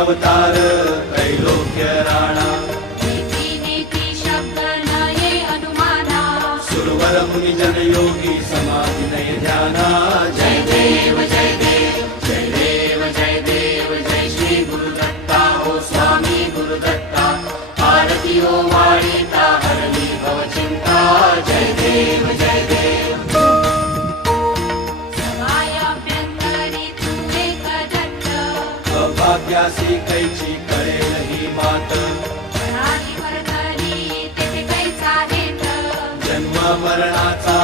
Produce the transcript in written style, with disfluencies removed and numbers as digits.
अवतार त्रैलोक्य राणा नीती नीती शब्द नये अनुमाना सुरवर मुनि जन योगी समाधि नय ध्याना जय देव जय देव जय देव जय देव जय श्री गुरुदत्ता हो स्वामी गुरुदत्ता आरती ओ वाळीता हरली भव चिंता जय देव जय देव समायाभ्यंतरी तू एक दत्त अभाग्यासी कैची कळेल ही मात प्राणी वर्तनी तेथे कैसा हेत जन्म मरणाचा